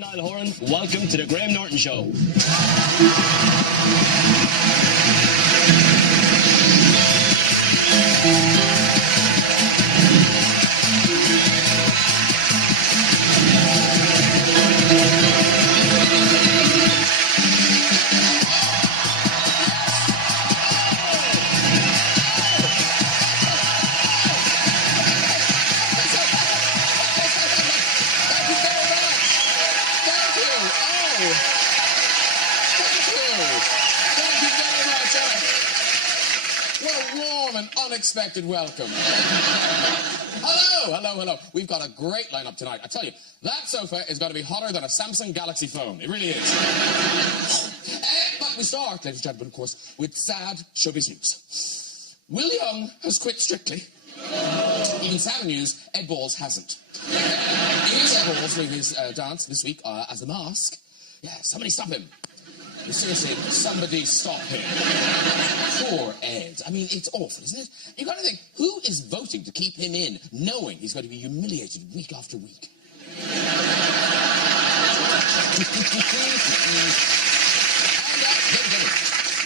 Niall Horan. Welcome to the Graham Norton Show. Unexpected welcome. Hello. We've got a great lineup tonight. I tell you, that sofa is going to be hotter than a Samsung Galaxy phone. It really is. But we start, ladies and gentlemen, of course, with sad showbiz news. Will Young has quit Strictly. Even sadder news, Ed Balls hasn't. Here's Ed Balls doing his dance this week as the Mask. Yeah, somebody stop him. Seriously, somebody stop him. Poor Ed. I mean, it's awful, isn't it? You've got to think, who is voting to keep him in, knowing he's going to be humiliated week after week?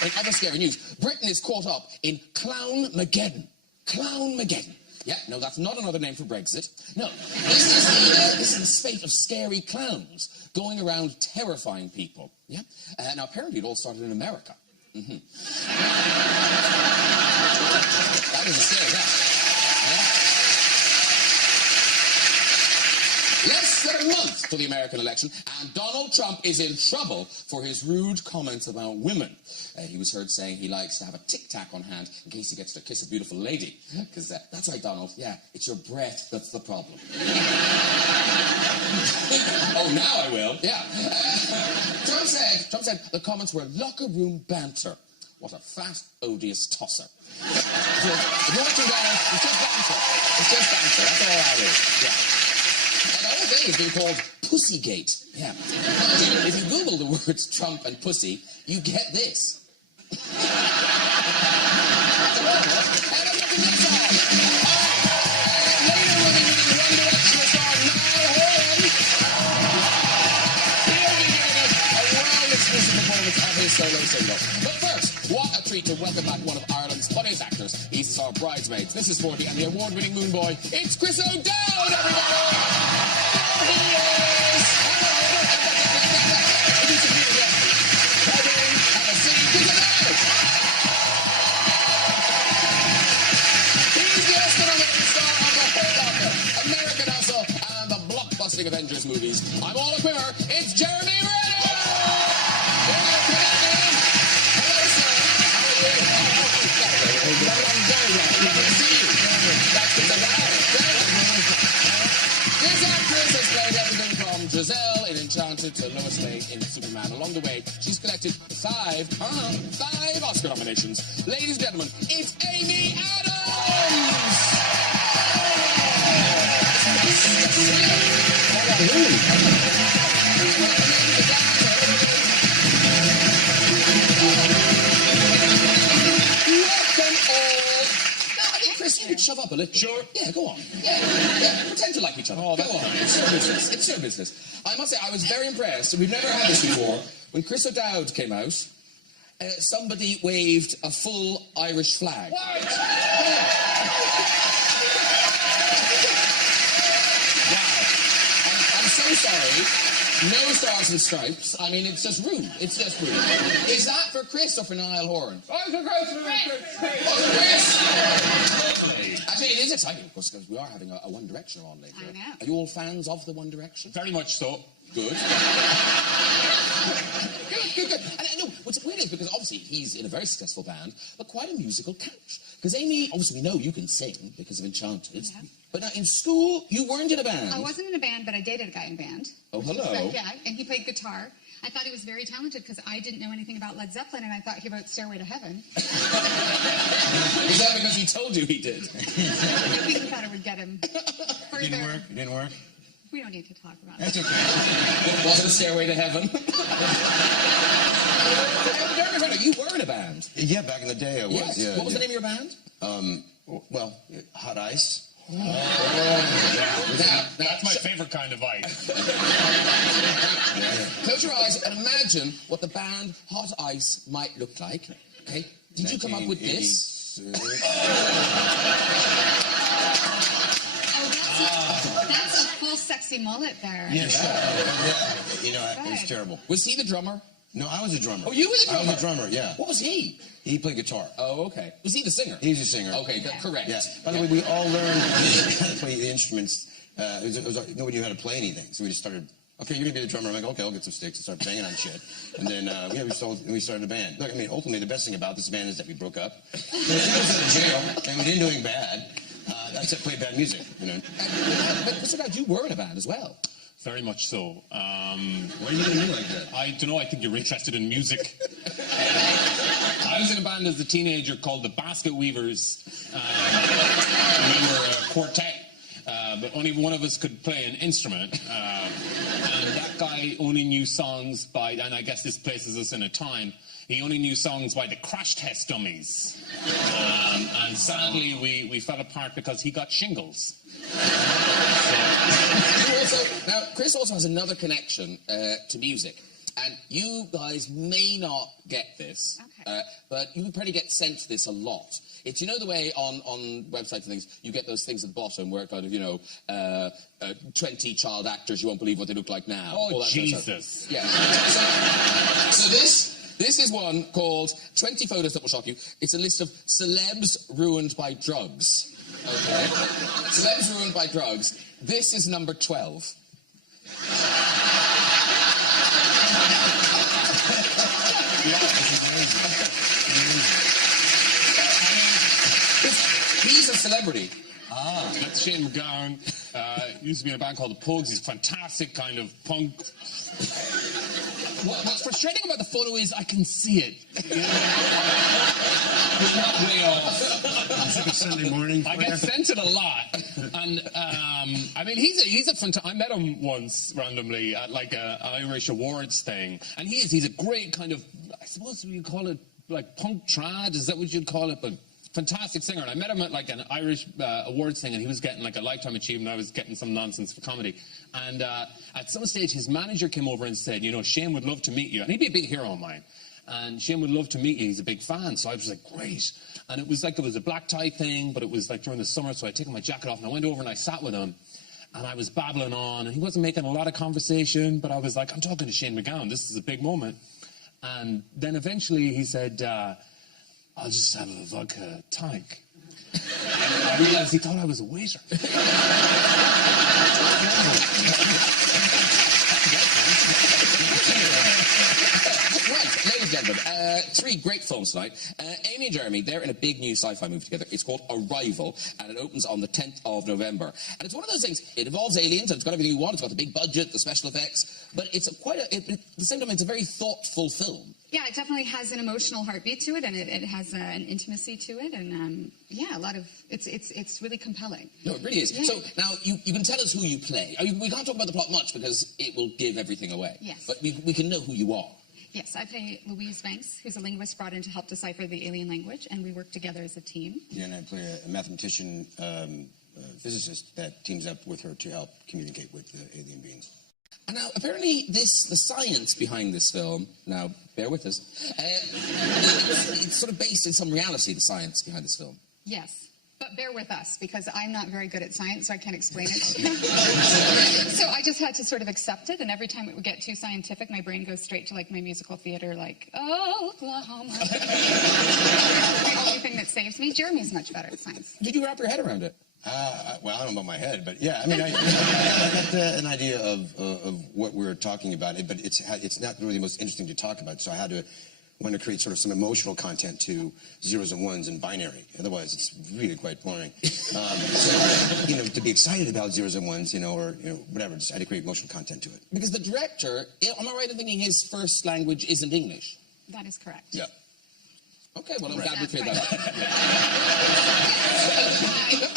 In other scary news, Britain is caught up in Clown-mageddon. Clown-mageddon. Yeah, no, that's not another name for Brexit. No, this is the spate of scary clowns going around terrifying people. Yeah? Now, apparently it all started in America. Mm-hmm. That was a scare, that. Yeah? Less than a month to the American election, and Donald Trump is in trouble for his rude comments about women. He was heard saying he likes to have a tic-tac on hand in case he gets to kiss a beautiful lady. Because that's right, Donald. Yeah, it's your breath that's the problem. Oh, now I will. Yeah. Trump said the comments were locker room banter. What a fat, odious tosser. If you're watching Donald, it's just banter. It's just banter. That's all that is. Yeah. And the whole thing has been called Pussygate. Yeah. If you Google the words Trump and pussy, you get this. Solo single. But first, what a treat to welcome back one of Ireland's funniest actors. He's our bridesmaids. This is Sporty and the award-winning Moon Boy. It's Chris O'Dowd, everybody! There he is! He's the Oscar-nominated star of the Hurt Locker, American Hustle, and the blockbusting Avengers movies. I'm all a quimmer. It's Jeremy Renner! Giselle in Enchanted to Lois Lane in Superman. Along the way, she's collected five Oscar nominations. Ladies and gentlemen, it's Amy Adams! Chris, you could shove up a little. Sure. Yeah, go on. Yeah. Pretend to like each other. Oh, go on. It's your business. It's your business. I must say, I was very impressed. We've never had this before. When Chris O'Dowd came out, somebody waved a full Irish flag. What? Wow. I'm so sorry. No stars and stripes. I mean, it's just rude. It's just rude. Is that for Chris or for Niall Horan? Oh, it's for Chris. Oh, for Chris. Actually, it is exciting, of course, because we are having a One Direction on later. I know. Are you all fans of the One Direction? Very much so. Good. Good. And I know, what's weird is because obviously he's in a very successful band, but quite a musical couch. Because Amy, obviously we know you can sing because of Enchanted. Yeah. But now in school, you weren't in a band. I wasn't in a band, but I dated a guy in band. Oh, hello. Yeah, and he played guitar. I thought he was very talented because I didn't know anything about Led Zeppelin, and I thought he wrote Stairway to Heaven. Is that because he told you he did? I think he thought it would get him further. It didn't work? We don't need to talk about it. That's okay. Was it a Stairway to Heaven? You were in a band. Yeah, back in the day I was. Yes. Yeah, what was the name of your band? Well, Hot Ice. Oh, yeah. That's my favorite kind of ice. close your eyes and imagine what the band Hot Ice might look like. Okay? Did you come up with this? Oh, that's a full sexy mullet there. Yes. Yeah. You know, it was terrible. Was he the drummer? No, I was a drummer. Oh, you were the drummer? I was a drummer, yeah. What was he? He played guitar. Oh, okay. Was he the singer? He was a singer. Okay, correct. Yeah. By the way, we all learned how to play the instruments. Nobody knew how to play anything, so we just started. Okay, you're gonna be the drummer. I'm like, okay, I'll get some sticks and start banging on shit. And then we started a band. Look, I mean, ultimately, the best thing about this band is that we broke up. We was out of jail, and we didn't do anything bad. Except play bad music, you know. But Mr. Dad, you were in a band as well. Very much so. Why are you looking at me like that? I don't know, I think you're interested in music. I was in a band as a teenager called the Basket Weavers. We were a quartet, but only one of us could play an instrument. And that guy only knew songs by, and I guess this places us in a time, he only knew songs by the Crash Test Dummies. And sadly, we fell apart because he got shingles. Now, Chris also has another connection to music. And you guys may not get this, but you probably get sent this a lot. It's, you know, the way on websites and things, you get those things at the bottom where it kind of, you know, 20 child actors, you won't believe what they look like now. Oh, Jesus. Yeah. So this is one called 20 Photos That Will Shock You. It's a list of celebs ruined by drugs. Okay? Celebs ruined by drugs. This is number 12. Yeah, this is amazing. He's a celebrity. That's Shane MacGowan. Used to be in a band called the Pogues. He's a fantastic kind of punk. What's frustrating about the photo is I can see it. You're not way off. It's like a Sunday morning. I get sent it a lot. And, I mean, he's a fantastic... I met him once, randomly, at, like, an Irish awards thing. And he's a great kind of... I suppose you'd call it, like, punk trad? Is that what you'd call it? But fantastic singer. And I met him at, like, an Irish awards thing, and he was getting, like, a Lifetime Achievement. I was getting some nonsense for comedy. And at some stage, his manager came over and said, you know, Shane would love to meet you. And he'd be a big hero of mine. And Shane would love to meet you. He's a big fan. So I was like, great. And it was like, it was a black tie thing, but it was like during the summer. So I'd taken my jacket off and I went over and I sat with him and I was babbling on and he wasn't making a lot of conversation, but I was like, I'm talking to Shane MacGowan. This is a big moment. And then eventually he said, I'll just have a vodka tonic. I realized he thought I was a waiter. Right, ladies and gentlemen, three great films tonight. Amy and Jeremy, they're in a big new sci-fi movie together. It's called Arrival, and it opens on the 10th of November. And it's one of those things, it involves aliens, and it's got everything you want. It's got the big budget, the special effects, but it's at the same time, it's a very thoughtful film. Yeah, it definitely has an emotional heartbeat to it, and it has an intimacy to it, and yeah, a lot of it's really compelling. No, it really is. Yeah. So now you can tell us who you play. I mean, we can't talk about the plot much because it will give everything away. Yes. But we can know who you are. Yes, I play Louise Banks, who's a linguist brought in to help decipher the alien language, and we work together as a team. Yeah, and I play a mathematician, physicist that teams up with her to help communicate with the alien beings. And now, apparently, the science behind this film, now, bear with us, it's sort of based in some reality, the science behind this film. Yes, but bear with us, because I'm not very good at science, so I can't explain it. So I just had to sort of accept it, and every time it would get too scientific, my brain goes straight to, like, my musical theater, like, Oklahoma. The only thing that saves me. Jeremy's much better at science. Did you wrap your head around it? Well, I don't know about my head, but yeah, I mean, I got an idea of what we're talking about, but it's not really the most interesting to talk about, so I wanted to create sort of some emotional content to zeros and ones and binary. Otherwise, it's really quite boring. So, you know, to be excited about zeros and ones, or whatever, just I had to create emotional content to it. Because the director, am I right in thinking his first language isn't English? That is correct. Yeah. Okay, well, I'm glad we cleared that up.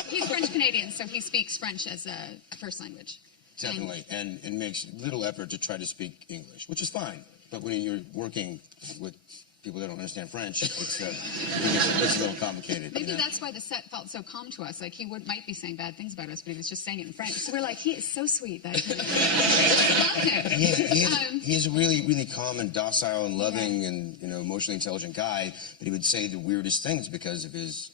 He's French-Canadian, so he speaks French as a first language. Definitely, and it makes little effort to try to speak English, which is fine. But when you're working with people that don't understand French, it's a little complicated. Maybe that's why the set felt so calm to us. Like, he might be saying bad things about us, but he was just saying it in French. So we're like, he is so sweet. That love him. He is a really, really calm and docile and loving and, you know, emotionally intelligent guy, but he would say the weirdest things because of his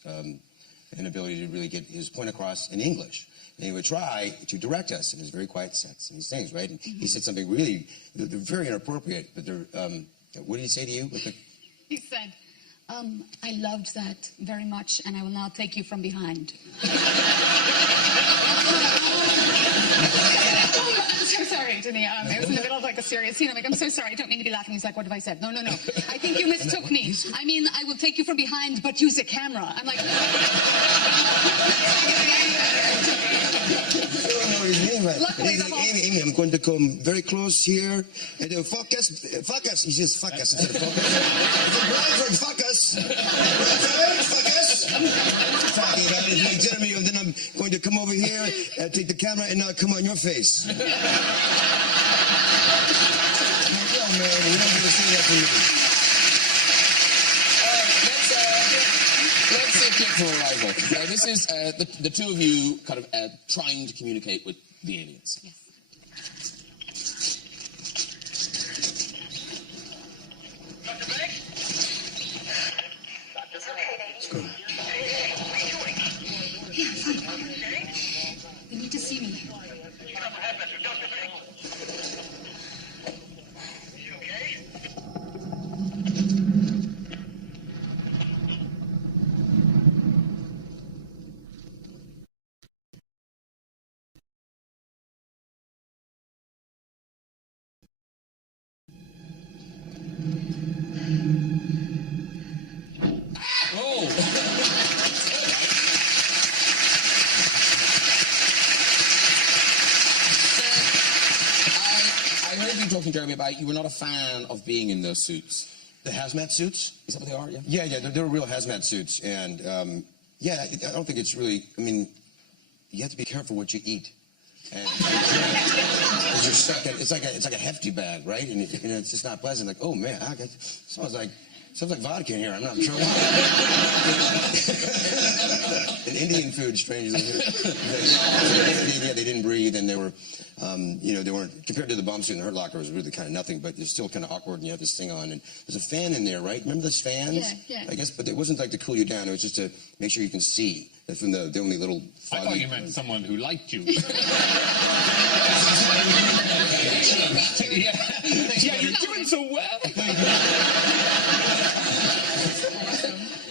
inability to really get his point across in English. And he would try to direct us in his very quiet sets and these things, right? And he said something really, they're very inappropriate, but they're, what did he say to you? He said, I loved that very much, and I will now take you from behind. I'm so sorry, Denny. It was in the middle of like a serious scene. I'm like, I'm so sorry. I don't mean to be laughing. He's like, what have I said? No. I think you mistook me. I mean, I will take you from behind, but use a camera. I'm like... Luckily, Amy, I'm going to come very close here and then fuck us. He says fuck us instead of fuck us. Fuck us. Fuck us. Talking about it, like Jeremy, and then I'm going to come over here and take the camera and come on your face. I'm like, yo, man, you don't get to say that to me. Let's see a clip from Arrival. This is the two of you kind of trying to communicate with the aliens. Yes. Dr. Banks? Dr. Banks? What are you doing? Yeah, fine. They need to see me. Dr. Banks? You okay? Talking, Jeremy, about you were not a fan of being in those suits. The hazmat suits? Is that what they are? Yeah. Yeah, they're real hazmat suits, and yeah, I don't think it's really. I mean, you have to be careful what you eat, and you're stuck. It's like a hefty bag, right? And it's just not pleasant. Like, oh man, smells like vodka in here. I'm not sure why. And Indian food, strangely. They didn't breathe, and they were, you know, they weren't, compared to the bomb suit in the Hurt Locker, it was really kind of nothing, but it's still kind of awkward, and you have this thing on, and there's a fan in there, right? Remember those fans? Yeah. I guess, but it wasn't like to cool you down, it was just to make sure you can see. That's from the only little foggy... I thought you meant someone who liked you. Yeah, you're doing so well.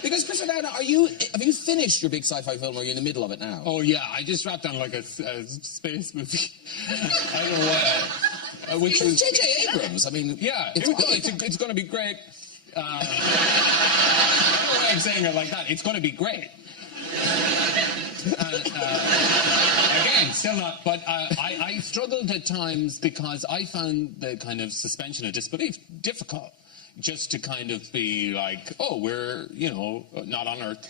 Because, Chris O'Dowd, have you finished your big sci-fi film, or are you in the middle of it now? Oh, yeah, I just wrapped on like a space movie. I don't know what. Which It was was... J.J. Abrams. I mean, Yeah, it's going to be great. I don't know why I'm saying it like that. It's going to be great. Again, still not, but I struggled at times because I found the kind of suspension of disbelief difficult. Just to kind of be like, oh, we're, you know, not on Earth.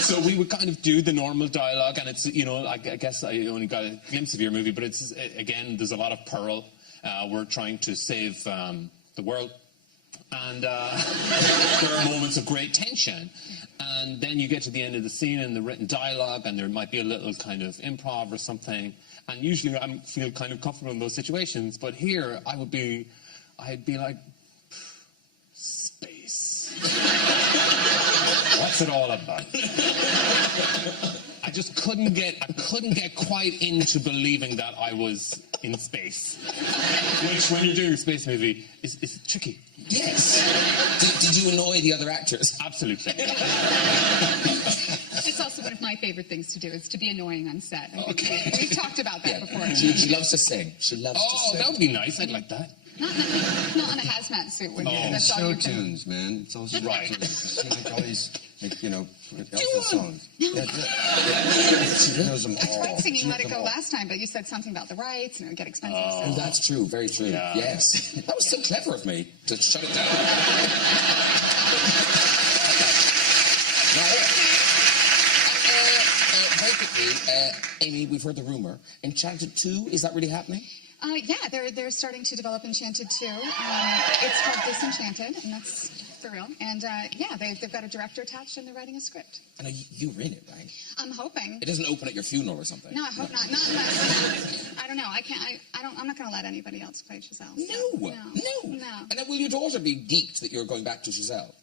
So we would kind of do the normal dialogue, and it's, you know, I guess I only got a glimpse of your movie, but it's, again, there's a lot of Pearl. We're trying to save the world. And there are moments of great tension. And then you get to the end of the scene and the written dialogue, and there might be a little kind of improv or something. And usually I feel kind of comfortable in those situations, but here I'd be like, space. What's it all about? I just couldn't get quite into believing that I was in space. Which, when you're doing a space movie, is tricky. Yes. Did you annoy the other actors? Absolutely. It's also one of my favorite things to do, is to be annoying on set. Okay. We've talked about that before. She loves to sing. She loves to Oh, sing. that would be nice. I'd like that. Not on a hazmat suit. When that's all Show you can... tunes, man. It's all show Right. tunes. She like all these, like, you know, Elsa songs. She knows them I all. tried singing She Let knows It them Go all. last time, but you said something about the rights and it would get expensive. Oh, that's true. Very true. Yeah. Yes. That was so clever of me to shut it down. Very quickly, Amy, we've heard the rumour. Enchanted 2, is that really happening? Yeah, they're starting to develop Enchanted too. It's called Disenchanted, and that's for real. And yeah, they've got a director attached, and they're writing a script. And you're in it, right? I'm hoping. It doesn't open at your funeral or something. No, I hope not. Not unless, I don't know. I can't. I'm not going to let anybody else play Giselle. No. No. And then will your daughter be geeked that you're going back to Giselle?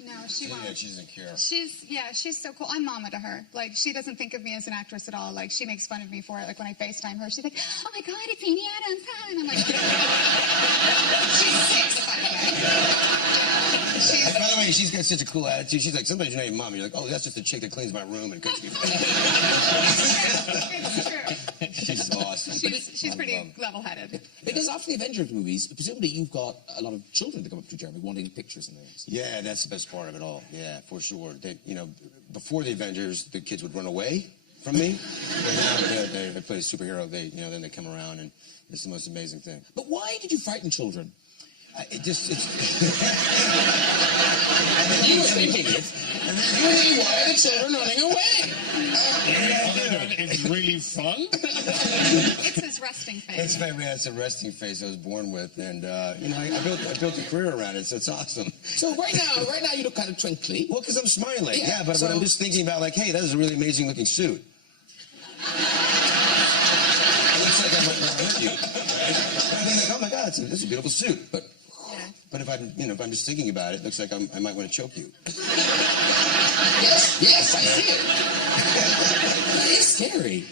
No, she won't. Yeah, she doesn't care. She's so cool. I'm mama to her. Like, she doesn't think of me as an actress at all. Like, she makes fun of me for it. Like, when I FaceTime her, she's like, "Oh my God, it's Amy Adams!" And I'm like, she's 6, by the way. By the way, she's got such a cool attitude. She's like, sometimes you're not your mom. You're like, oh, that's just the chick that cleans my room and cooks me. It's true. She's awesome. She's pretty level-headed. Because after the Avengers movies, presumably you've got a lot of children to come up to Jeremy wanting pictures and things. Yeah, that's the best part of it all. Yeah, for sure. Before the Avengers, the kids would run away from me. But now they play a superhero. Then they come around, and it's the most amazing thing. But why did you frighten children? It's You were thinking it. Really, why are the children running away? It's really fun. It's his resting face. It's a resting face I was born with, and I built a career around it, so it's awesome. So right now you look kind of twinkly. Well, because I'm smiling, Yeah, but I'm just thinking about, like, hey, that is a really amazing looking suit. It looks like I might hurt you. I'm like, oh my God, this is a beautiful suit. But if I'm just thinking about it, it looks like I might want to choke you. Yes, I see it. That is scary.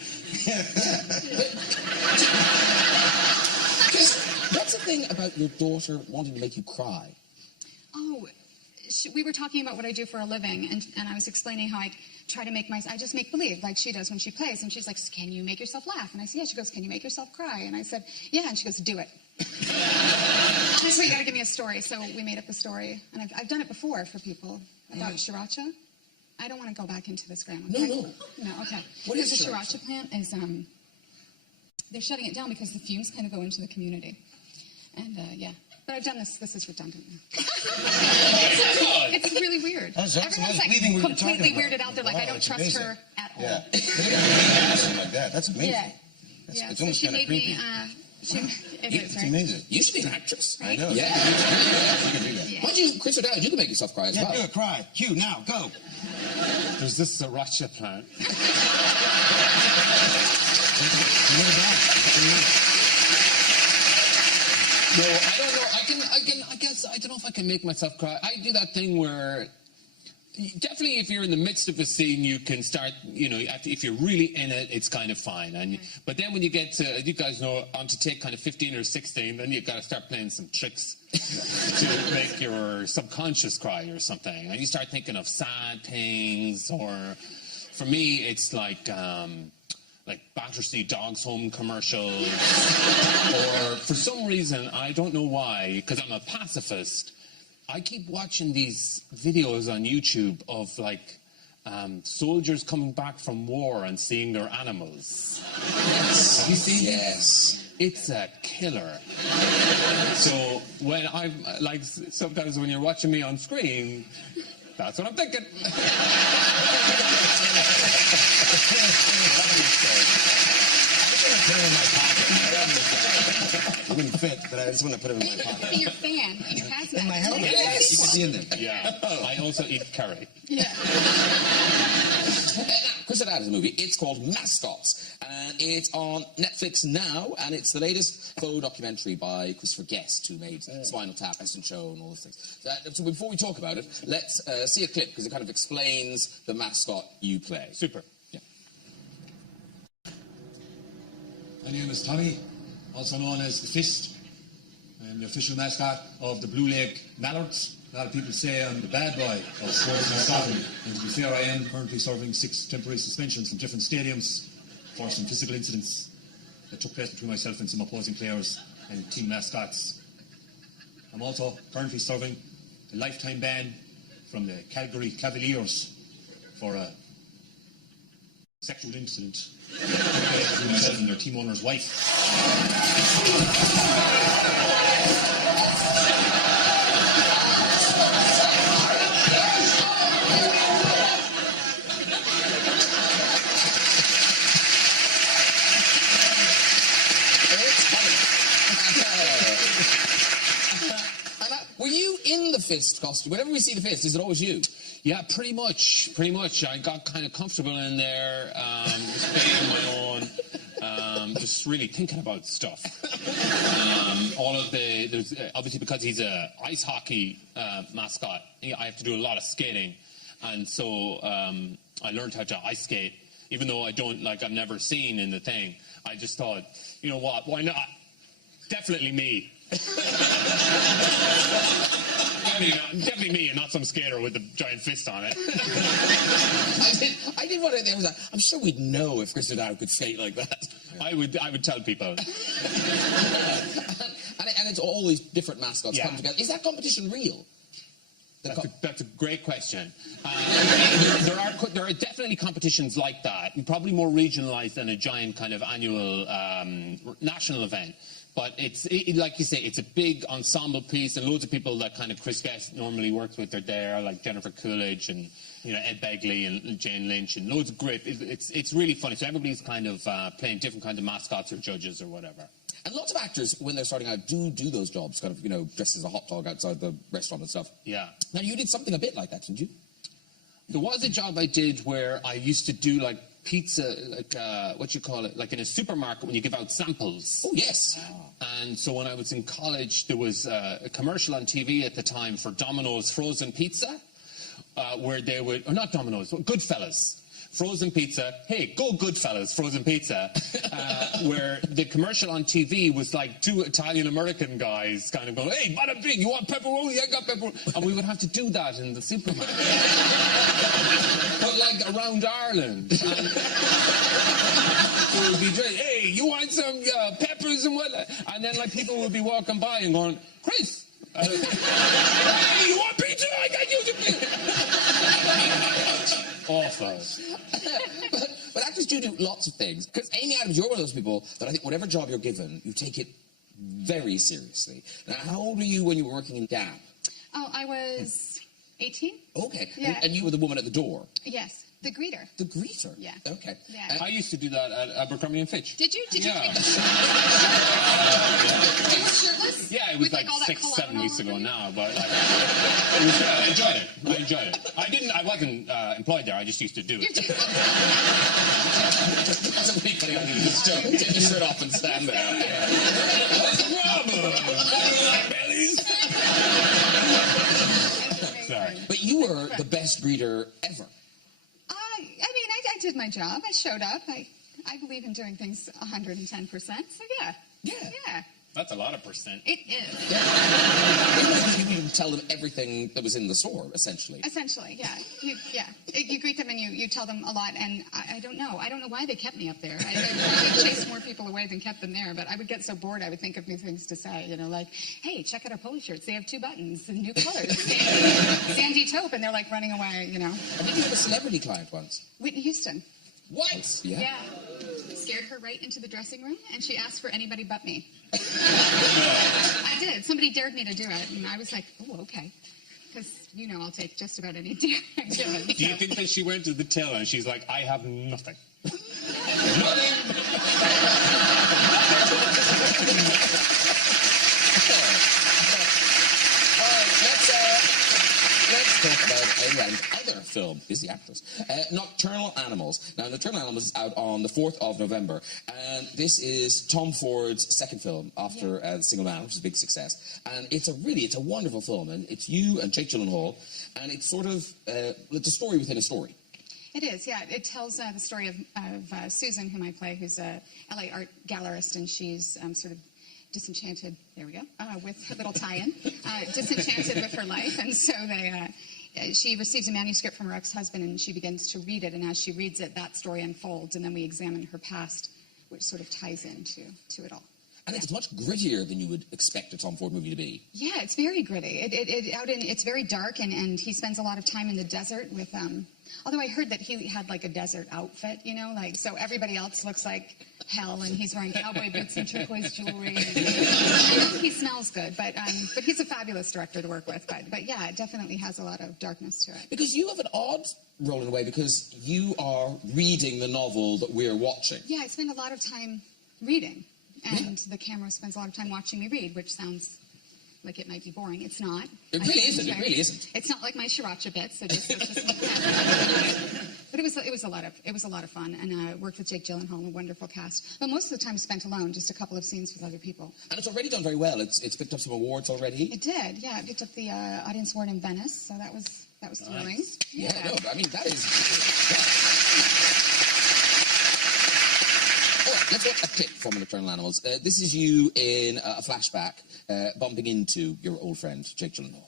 Because that's the thing about your daughter wanting to make you cry. Oh, we were talking about what I do for a living, and I was explaining how I try to I just make believe, like she does when she plays. And she's like, "Can you make yourself laugh?" And I said, "Yeah." She goes, "Can you make yourself cry?" And I said, "Yeah." And she goes, "Do it." I said, "You got to give me a story." So we made up a story, and I've done it before for people about sriracha. I don't want to go back into this, Graham. Okay? No. Okay. What is the sriracha? sriracha plant? Is they're shutting it down because the fumes kind of go into the community, and yeah. But I've done this. This is redundant now. It's really weird. Oh, so Everyone's like like completely weirded out. They're like, wow, I don't trust amazing. her at all. Yeah. Something like that. That's amazing. Yeah. It's So almost she kind of made creepy. me. It is, It's right? amazing. You should be an actress. I know. Yeah. You can do that. Yeah. Why don't you, Chris or Dad, you can make yourself cry as well. Yeah, do it. Cry. Cue now. Go. There's this sriracha plant. No, I don't know. I guess I don't know if I can make myself cry. I do that thing where definitely if you're in the midst of a scene, you can start, if you're really in it, it's kind of fine. But then when you get to, you guys know, on to take kind of 15 or 16, then you've got to start playing some tricks to make your subconscious cry or something. And you start thinking of sad things, or for me, it's like Battersea Dogs Home commercials, or for some reason, I don't know why, because I'm a pacifist, I keep watching these videos on YouTube of soldiers coming back from war and seeing their animals. Yes. Have you seen it? Yes. It's a killer. So when sometimes when you're watching me on screen, that's what I'm thinking. It wouldn't fit, but I just want to put it in my pocket. In your fan, in your hazmat. In my helmet. Yes. You can see in there. Yeah. I also eat curry. Yeah. Chris and Dad is a movie. It's called Mascots. And it's on Netflix now, and it's the latest faux documentary by Christopher Guest, who made Spinal Tap, Best in Show, and all those things. So before we talk about it, let's see a clip, because it kind of explains the mascot you play. Super. Yeah. My name is Tommy, also known as the Fist. I'm the official mascot of the Blue Lake Mallards. A lot of people say I'm the bad boy of sports and soccer. And to be fair, I am currently serving 6 temporary suspensions from different stadiums for some physical incidents that took place between myself and some opposing players and team mascots. I'm also currently serving a lifetime ban from the Calgary Cavaliers for a sexual incident between myself and their team owner's wife. Were you in the fist costume? Whenever we see the fist, is it always you? Yeah, pretty much. I got kind of comfortable in there, just being on my own, just really thinking about stuff. There's obviously because he's a ice hockey mascot, I have to do a lot of skating, and so I learned how to ice skate, even though I've never seen in the thing. I just thought, you know what, why not? Definitely me. Definitely me, and not some skater with a giant fist on it. I did wonder. I'm sure we'd know if Chris O'Dowd could skate like that. I would tell people. And it's all these different mascots Yeah. come together. Is that competition real? That's a great question. There are definitely competitions like that, and probably more regionalised than a giant kind of annual national event. But like you say, it's a big ensemble piece, and loads of people that kind of Chris Guest normally works with are there, like Jennifer Coolidge and Ed Begley and Jane Lynch, and loads of great. It's really funny. So everybody's kind of playing different kind of mascots or judges or whatever. And lots of actors, when they're starting out, do those jobs, kind of, dressed as a hot dog outside the restaurant and stuff. Yeah. Now, you did something a bit like that, didn't you? There was a job I did where I used to do like pizza, what you call it, like in a supermarket when you give out samples. Oh, yes. And so when I was in college, there was a commercial on TV at the time for Domino's frozen pizza, where they would, or not Domino's, Goodfellas. Frozen pizza, hey, go Goodfellas, frozen pizza, where the commercial on TV was like two Italian-American guys kind of going, hey, bada bing, you want pepperoni? I got pepperoni. And we would have to do that in the supermarket. But like around Ireland. And so it would be great, hey, you want some peppers and what? And then like people would be walking by and going, Chris, hey, you want pizza? I got you the pizza. Awful. But actors do lots of things. Because Amy Adams, you're one of those people that I think whatever job you're given, you take it very seriously. Now, how old were you when you were working in Gap? Oh, I was 18. Okay. Yeah. And you were the woman at the door? Yes, the greeter. The greeter? Yeah. Okay. Yeah. I used to do that at Abercrombie and Fitch. Did you? Did you Yeah. take the shirt? You were shirtless? Yeah, it was With, like all that 6, 7 cologne weeks all ago over you? now, but like, I enjoyed it. I wasn't employed there, I just used to do You it. did. That's a week, buddy. Just take your shirt off and stand there. Sorry. But you were the best greeter ever. I mean, I did my job. I showed up. I believe in doing things 110%. So yeah. Yeah. Yeah. That's a lot of percent. It is. You would tell them everything that was in the store, essentially. Essentially, yeah. You greet them and you tell them a lot, and I don't know. I don't know why they kept me up there. I chased more people away than kept them there, but I would get so bored I would think of new things to say, like, hey, check out our polo shirts. They have 2 buttons and new colors. Sandy taupe, and they're like running away, I think you had a celebrity client once. Whitney Houston. What? Yeah. Scared her right into the dressing room, and she asked for anybody but me. I did. Somebody dared me to do it, and I was like, oh, okay. Because, I'll take just about any dare I'm given. Do you think that she went to the till and she's like, I have nothing? Let's talk about another film. Is the actress Nocturnal Animals. Now, Nocturnal Animals is out on the 4th of November, and this is Tom Ford's second film after Single Man, which is a big success. And it's a wonderful film, and it's you and Jake Gyllenhaal, and it's sort of it's a story within a story. It is, yeah. It tells the story of Susan, whom I play, who's a LA art gallerist, and she's sort of disenchanted, there we go, with her little tie-in, disenchanted with her life, and so she receives a manuscript from her ex-husband, and she begins to read it, and as she reads it, that story unfolds, and then we examine her past, which sort of ties into it all. And it's much grittier than you would expect a Tom Ford movie to be. Yeah, it's very gritty. It's very dark, and he spends a lot of time in the desert with, although I heard that he had like a desert outfit, so everybody else looks like hell, and he's wearing cowboy boots and turquoise jewelry. And, he smells good, but he's a fabulous director to work with. But yeah, it definitely has a lot of darkness to it. Because you have an odd role in a way, because you are reading the novel that we're watching. Yeah, I spend a lot of time reading. and the camera spends a lot of time watching me read, which sounds like it might be boring. It's not. It really isn't. It really isn't. It's not like my sriracha bits. It's just but it was a lot of fun, and I worked with Jake Gyllenhaal, a wonderful cast. But most of the time spent alone, just a couple of scenes with other people. And it's already done very well. It's picked up some awards already. It did, yeah. It picked up the Audience Award in Venice, so that was thrilling. Yeah, no, I mean, that is... All right, let's watch a clip from Nocturnal Animals. This is you in a flashback bumping into your old friend, Jake Gyllenhaal.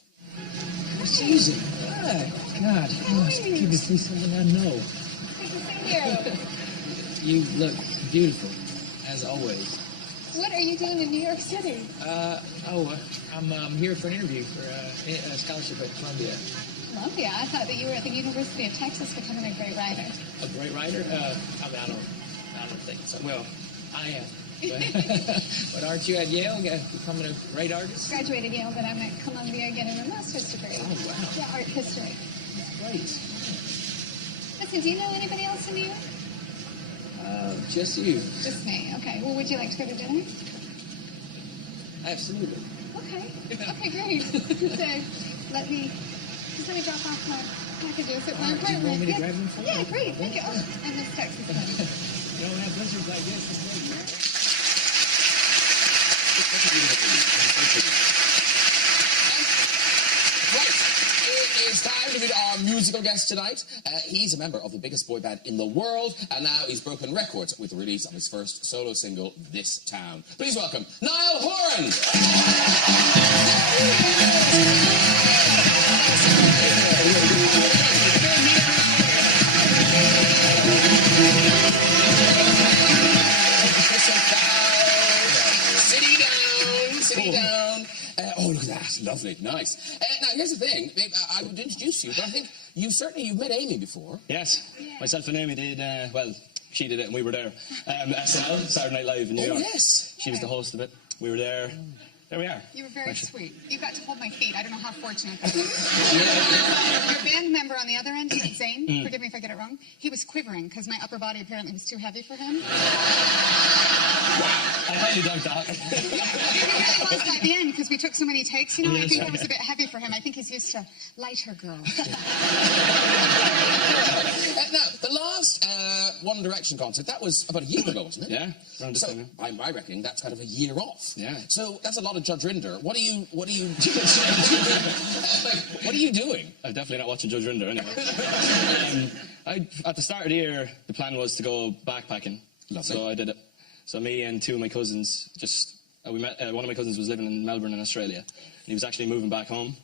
Susan. Hi. God, you must give me something I know. You look beautiful, as always. What are you doing in New York City? I'm here for an interview for a scholarship at Columbia. Columbia? I thought that you were at the University of Texas becoming a great writer. A great writer? I don't think so. Well, I am. But aren't you at Yale becoming a great artist? Graduated Yale, but I'm at Columbia getting a master's degree. Oh, wow. Yeah, art history. Great. Listen, do you know anybody else in New York? Just you. Just me. Okay. Well, would you like to go to dinner? Absolutely. Okay. Okay, great. Let me drop off my packages at my Do you apartment. want me to grab them for you? Yeah, great. Thank you. Oh, and this Texas one. You don't have blizzards like this. Right, it is time to meet our musical guest tonight. He's a member of the biggest boy band in the world, and now he's broken records with the release of his first solo single, This Town. Please welcome Niall Horan! Sitting down. Oh, look at that. Lovely. Nice. Now, here's the thing. I would introduce you, but I think you've met Amy before. Yes. Myself and Amy did, she did it and we were there. SNL, Saturday Night Live in New York. Yes. She was the host of it. We were there. There we are. You were very sweet. You got to hold my feet. I don't know how fortunate that is. Your band member on the other end, Zane, forgive me if I get it wrong, he was quivering because my upper body apparently was too heavy for him. I highly doubt that. He really was by the end because we took so many takes. You know, I think it was a bit heavy for him. I think he's used to lighter girls. Now, the last One Direction concert, that was about a year ago, wasn't it? Yeah, around this So, time, I reckon that's kind of a year off. Yeah. So that's a lot of Judge Rinder. What are you what are you doing? I'm definitely not watching Judge Rinder anyway. At the start of the year, the plan was to go backpacking. Lovely. So I did it. So me and two of my cousins we met. One of my cousins was living in Melbourne in Australia. And he was actually moving back home.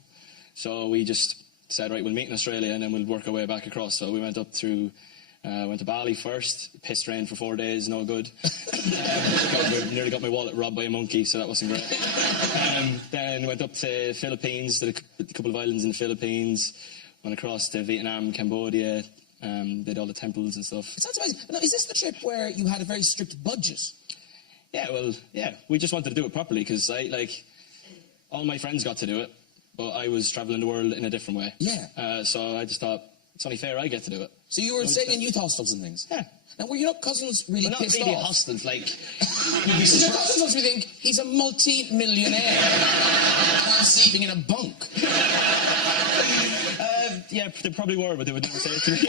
So we just said, right, we'll meet in Australia and then we'll work our way back across. So we went up through, went to Bali first, pissed rain for 4 days, no good. Nearly got my wallet robbed by a monkey, so that wasn't great. Then went up to Philippines, did a couple of islands in the Philippines, went across to Vietnam, Cambodia, did all the temples and stuff. It sounds amazing. Now, is this the trip where you had a very strict budget? Yeah, well, yeah, we just wanted to do it properly because all my friends got to do it, but I was travelling the world in a different way. Yeah. So I just thought, it's only fair I get to do it. So you were staying in youth hostels and things? Yeah. Now, were your cousins really Well, not pissed really off? hostels, Because your cousins must be thinking, he's a multi-millionaire, and I'm sleeping in a bunk. Yeah, they probably were, but they would never say it to me.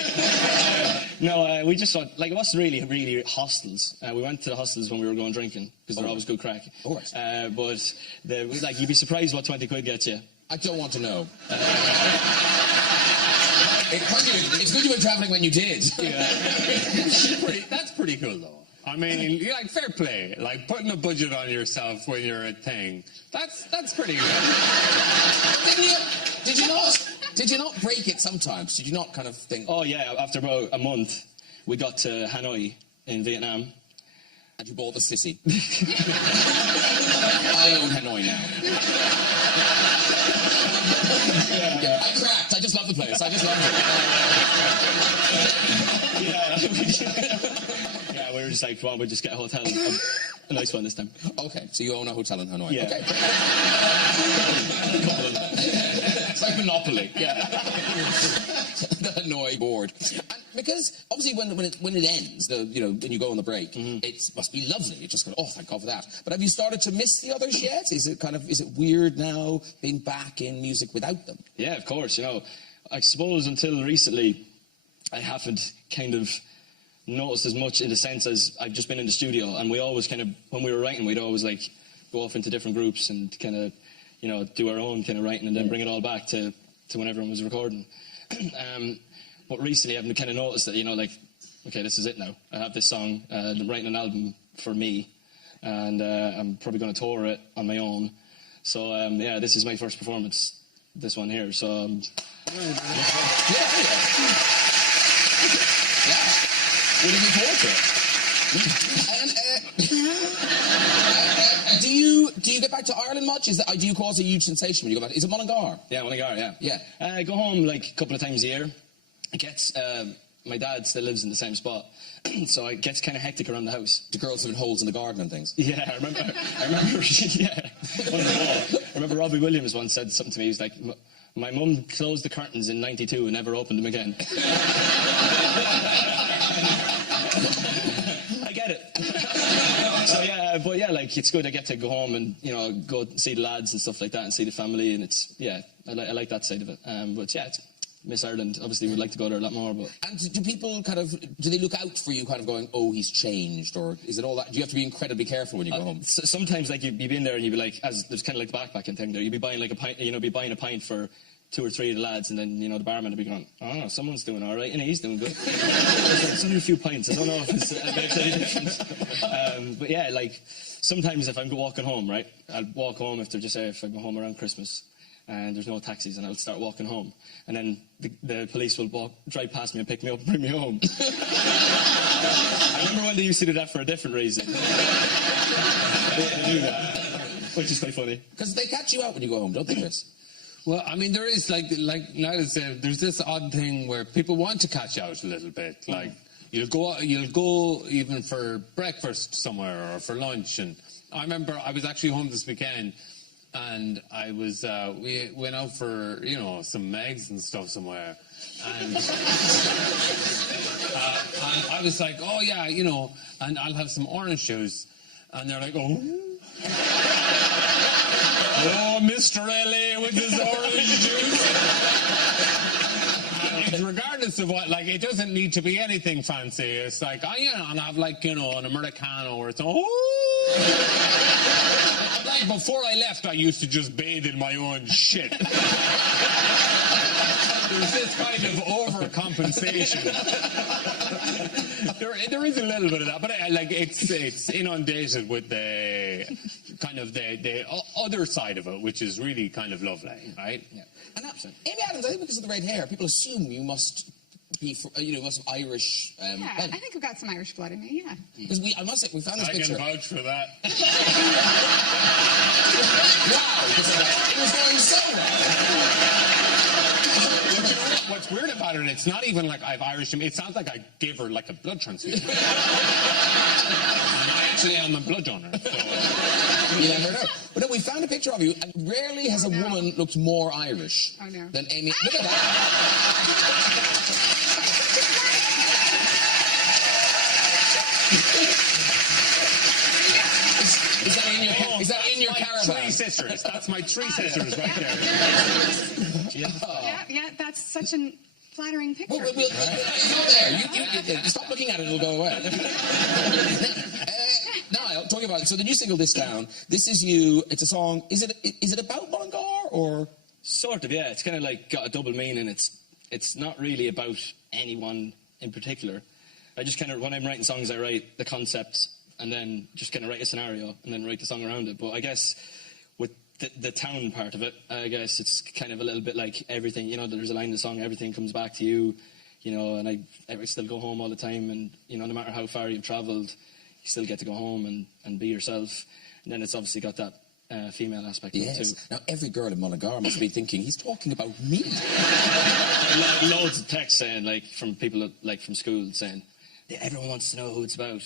No, we just thought, it wasn't really hostels. We went to the hostels when we were going drinking, because they're always good crack. Of course. But you'd be surprised what 20 quid gets you. I don't want to know. It's good you were travelling when you did. Yeah. That's pretty cool, though. I mean, fair play. Putting a budget on yourself when you're a thing. That's pretty good. Did you not break it sometimes? Did you not kind of think... Oh, yeah, after about a month, we got to Hanoi in Vietnam. And you bought the sissy. I own Hanoi now. Yeah, I cracked. I just love the place. I just love it. Yeah, we were just like, well, we'll just get a hotel. A nice one this time. Okay, so you own a hotel in Hanoi. Yeah. Okay. It's like Monopoly. Yeah. annoy bored. And because obviously when it ends, when you go on the break, it must be lovely. You just go, oh, thank God for that. But have you started to miss the others yet? Is it weird now being back in music without them? Yeah, of course. I suppose until recently, I haven't kind of noticed as much in the sense as I've just been in the studio, and we always kind of, when we were writing, we'd always like go off into different groups and kind of, do our own kind of writing and then bring it all back to when everyone was recording. But recently I've kind of noticed that, okay, this is it now. I have this song, I'm writing an album for me, and I'm probably going to tour it on my own. So, yeah, this is my first performance, this one here. So, Yeah. We're looking forward to it. And do you get back to Ireland much? Do you cause a huge sensation when you go back? Is it Mullingar? Yeah, Mullingar, yeah. Yeah. I go home like a couple of times a year. It gets, my dad still lives in the same spot, so it gets kind of hectic around the house. Do girls have holes in the garden and things? Yeah, I remember, yeah. I remember Robbie Williams once said something to me. He was like, my mum closed the curtains in '92 and never opened them again. I get it. So yeah, but yeah, like it's good. I get to go home and go see the lads and stuff like that, and see the family, and I like that side of it. But yeah, miss Ireland. Obviously, would like to go there a lot more. But and do people do they look out for you, kind of going, oh, he's changed, or is it all that? Do you have to be incredibly careful when you go home? Sometimes, like you'd be in there and you'd be like, there's kind of like the backpacking thing there. You'd be buying like a pint, be buying a pint for 2 or 3 of the lads, and then the barman would be going, oh, someone's doing all right, and he's doing good. It's only a few pints. I don't know if it's any different. But yeah, like sometimes if I'm walking home, right, I'll walk home if I go home around Christmas and there's no taxis, and I'll start walking home, and then the police will drive past me and pick me up and bring me home. I remember when they used to do that for a different reason. They do that, which is quite funny. Because they catch you out when you go home, don't they, Chris? Well, I mean, there is, like Niall said, there's this odd thing where people want to catch out a little bit. Like, you'll go even for breakfast somewhere or for lunch. And I remember I was actually home this weekend, and I was, we went out for, some eggs and stuff somewhere. And, and I was like, oh yeah, and I'll have some orange juice. And they're like, oh. Oh, Mr. L.A. with his orange juice. Regardless of what, like, it doesn't need to be anything fancy. It's like, and I've like, an Americano or it's, like, before I left, I used to just bathe in my own shit. There's this kind of overcompensation. There is a little bit of that, but it's inundated with the kind of the other side of it, which is really kind of lovely, right? Yeah. And Amy Adams, I think because of the red hair, people assume you must be, must have Irish. Yeah, I think I've got some Irish blood in me. Yeah. Because I must say, we found this picture. I can vouch for that. Wow, it was going so well. What's weird about it, it's not even like I've Irish him. It sounds like I gave her like a blood transfusion. I actually am a blood donor. So. You never know. But no, we found a picture of you, and rarely has a woman looked more Irish than Amy. Look at that. Is that in your caravan? 3 sisters. That's my 3 sisters right there. Yeah, that's such a flattering picture. Well, it's not there. You stop looking at it, it'll go away. Niall, talking about it. So the new single, This Down, this is you, it's a song, is it about Mullingar, or? Sort of, yeah. It's kind of like got a double meaning. It's not really about anyone in particular. I just kind of, when I'm writing songs, I write the concept and then just kind of write a scenario and then write the song around it. But I guess with the town part of it, I guess it's kind of a little bit like everything, there's a line in the song, everything comes back to you, and I still go home all the time, and, no matter how far you've travelled, you still get to go home and be yourself. And then it's obviously got that female aspect of it too. Now, every girl in Mullingar must be thinking, he's talking about me. Loads of texts saying, like, from people, like, from school saying, everyone wants to know who it's about.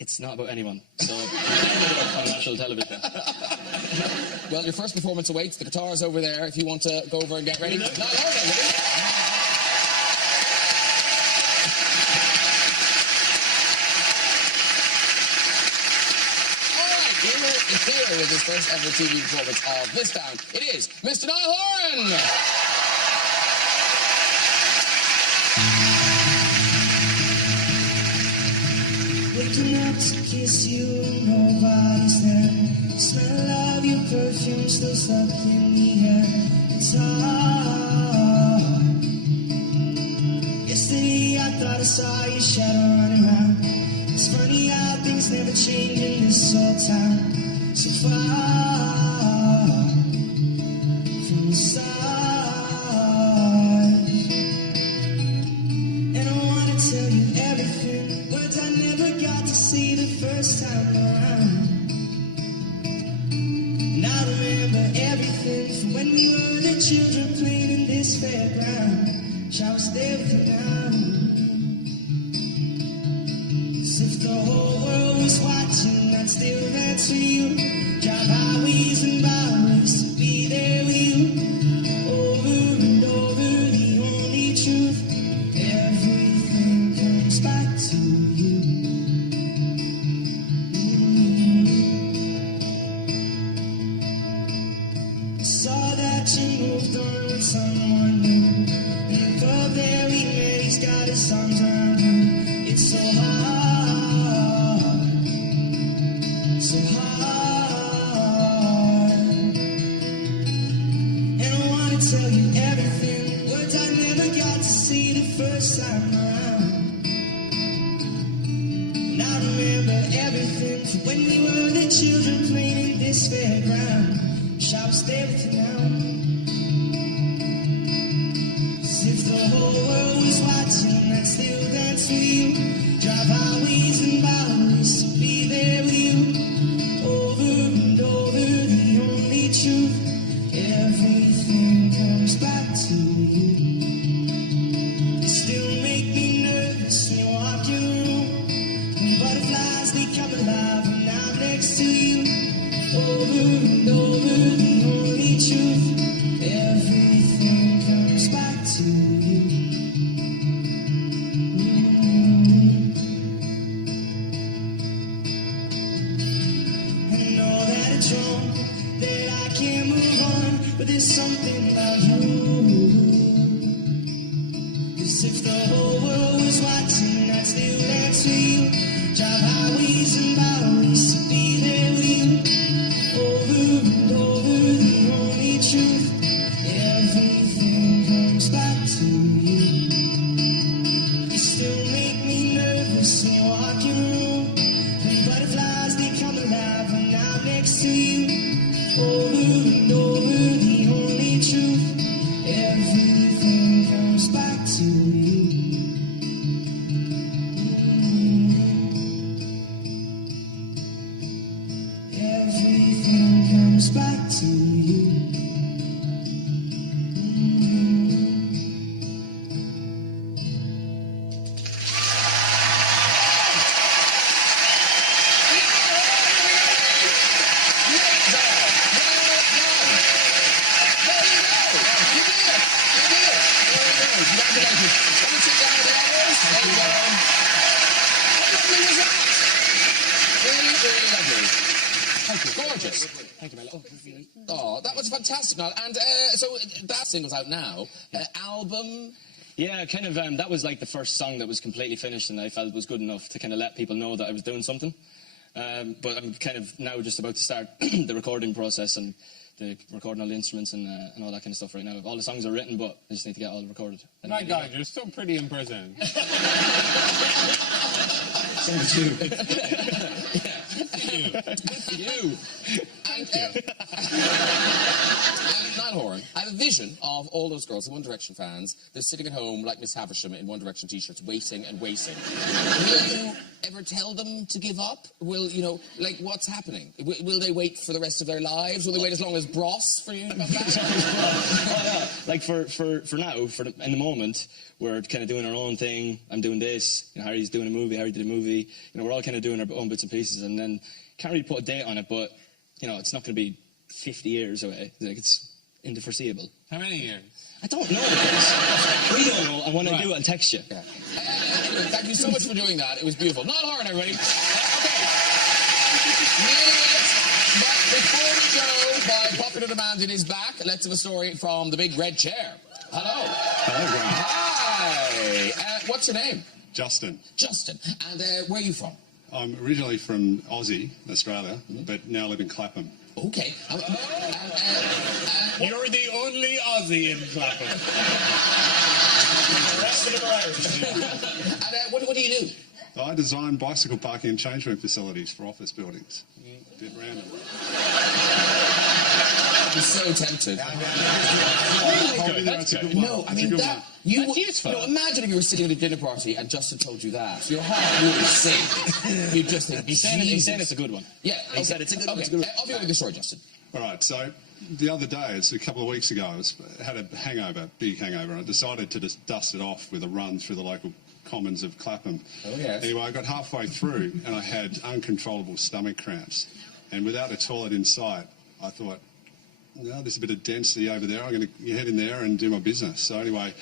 It's not about anyone. So, on national television. Well, your first performance awaits. The guitar's over there if you want to go over and get ready. here with his first ever TV performance of This Town. It is Mr. Niall Horan! Waking up to kiss you, nobody's there. Smell of your perfume still stuck in the air. It's hard. Yesterday I thought I saw your shadow running around. It's funny how things never change in this old town. So far from the stars. And I wanna tell you everything, words I never got to see the first time around. And I remember everything from when we were the children playing in this fairground. Shall I stay with you now? As if the whole world was watching, I'd still dance for you. Drive highways and byways to be there with you. Over and over, the only truth. Everything comes back to you. I saw that you moved on with someone new. In the pub there we met, he's got his arms around you. It's so hard, so hard. And I wanna tell you everything, words I never got to see the first time around. And I remember everything from when we were the children playing in this fairground. Shall we stay with you now? As if the whole world was watching, I'd still dance with you. Drive highways and byways to be there with you. Over and over, the only truth. Everything comes back to you. You still make me nervous when you walk in the room. When butterflies, they come alive when I'm next to you. Over and over, the only truth. Everything comes back to you. I know that it's wrong, that I can't move on, but there's something about you. 'Cause if the whole world was watching, I'd still dance with you. Drive highways and byways to be there with you. Over and over, the only truth. Everything comes back to you. You still make me nervous when you walk in the room. When butterflies, they come alive when I'm next to you. Over and over, the only truth. Everything comes back to you. Everything comes back to you. Gorgeous. Thank you, my love. Oh, that was fantastic, Niall. And so that single's out now. Album. Yeah, kind of, that was like the first song that was completely finished and I felt was good enough to kind of let people know that I was doing something. But I'm kind of now just about to start the recording process and the recording all the instruments and all that kind of stuff right now. All the songs are written, but I just need to get all recorded. My God, you're so pretty in prison. So much you. You. And, Niall Horan, I have a vision of all those girls, the One Direction fans, they're sitting at home like Miss Havisham in One Direction t-shirts, waiting and waiting. Will you ever tell them to give up? Will, you know, like, what's happening? Will they wait for the rest of their lives? Will they wait as long as Bros for you to come back? Oh, yeah. Like, for now, in the moment, we're kind of doing our own thing. I'm doing this. You know, Harry's doing a movie. Harry did a movie. You know, we're all kind of doing our own bits and pieces, and then can't really put a date on it, but, you know, it's not going to be 50 years away. Like, it's in the foreseeable. How many years? I don't know. We don't know. And when I do, I'll text you. Yeah. Anyway, thank you so much for doing that. It was beautiful. Niall Horan, everybody. Okay. But Popular demand it is back. Let's have a story from the big red chair. Hello. Hello, Graham. Hi. What's your name? Justin. Justin. And where are you from? I'm originally from Aussie, Australia, but now live in Clapham. Okay. You're the only Aussie in Clapham. The rest of them are Irish. And what do you do? I design bicycle parking and change room facilities for office buildings. A bit random. I'm so tempted. That's good. No, I mean that you That's useful. imagine if you were sitting at a dinner party and Justin told you that. Your heart would sink. You'd just think, He's saying it's a good one. Yeah, He said it's a good one. Okay, It's a good one. off you go with the story, Justin. All right, so the other day, it's a couple of weeks ago, I had a hangover, big hangover, and I decided to just dust it off with a run through the local commons of Clapham. Oh, yes. Anyway, I got halfway through and I had uncontrollable stomach cramps. And without a toilet in sight, I thought, no, there's a bit of density over there. I'm going to head in there and do my business. So anyway,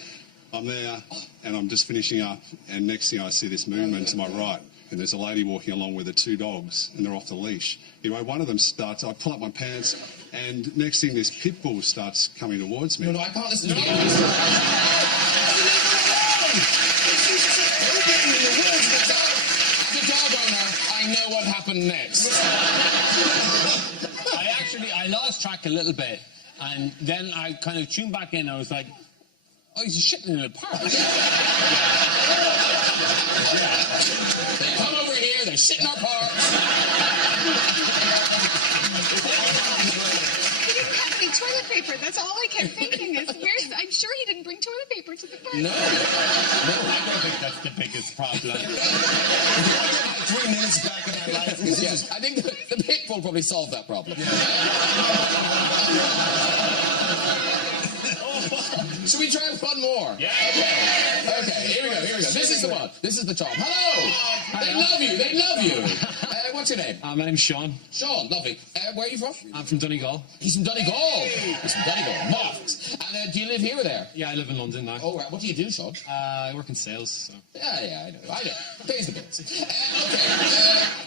I'm there and I'm just finishing up, and next thing I see this movement to my right, and there's a lady walking along with her 2 dogs, and they're off the leash. Anyway, one of them starts, I pull up my pants, and next thing this pit bull starts coming towards me. No, I can't listen to the end of this. As a dog owner, I know what happened next. I lost track a little bit, and then I kind of tuned back in. I was like, oh, he's shitting in the park. They come over here, they sit in our parks. He didn't have any toilet paper. That's all I kept thinking is, I'm sure he didn't bring toilet paper to the park. No. I don't think that's the biggest problem. 3 minutes back in my life. Yes, I think the pit bull probably solved that problem. Should we try one more? Yeah. Okay, here we go. This is the one. This is the top. Hello. They love you. What's your name? My name's Sean. Sean, lovely. Where are you from? I'm from Donegal. He's from Donegal. Marvellous. And do you live here or there? Yeah, I live in London now. Oh, right. What do you do, Sean? I work in sales. So. Yeah, I know. Pays the bills. Okay.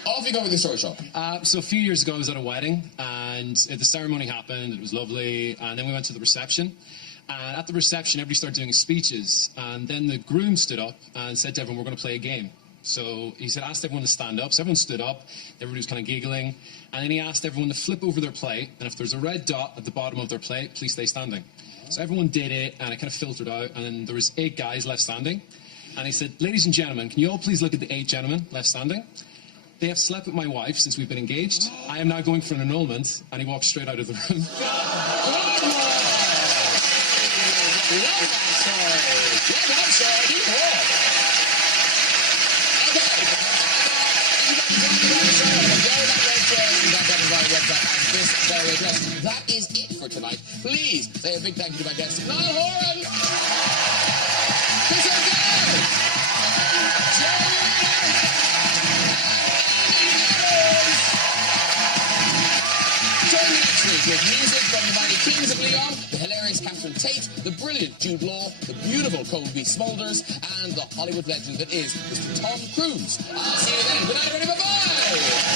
Off you go with the story, Sean. So a few years ago, I was at a wedding, and the ceremony happened. It was lovely, and then we went to the reception. And at the reception, everybody started doing speeches, and then the groom stood up and said to everyone, "We're going to play a game." So he asked everyone to stand up. So everyone stood up. Everybody was kind of giggling. And then he asked everyone to flip over their plate. And if there's a red dot at the bottom of their plate, please stay standing. So everyone did it, and it kind of filtered out. And then there was 8 guys left standing. And he said, "Ladies and gentlemen, can you all please look at the 8 gentlemen left standing? They have slept with my wife since we've been engaged. I am now going for an annulment." And he walked straight out of the room. That is it for tonight. Please say a big thank you to my guests, Niall Horan, Chris O'Gall, Join me next week with music from the mighty Kings of Leon, the hilarious Catherine Tate, the brilliant Jude Law, the beautiful Colby Smulders, and the Hollywood legend that is Mr. Tom Cruise. I'll see you then. Good night, everybody. Bye-bye.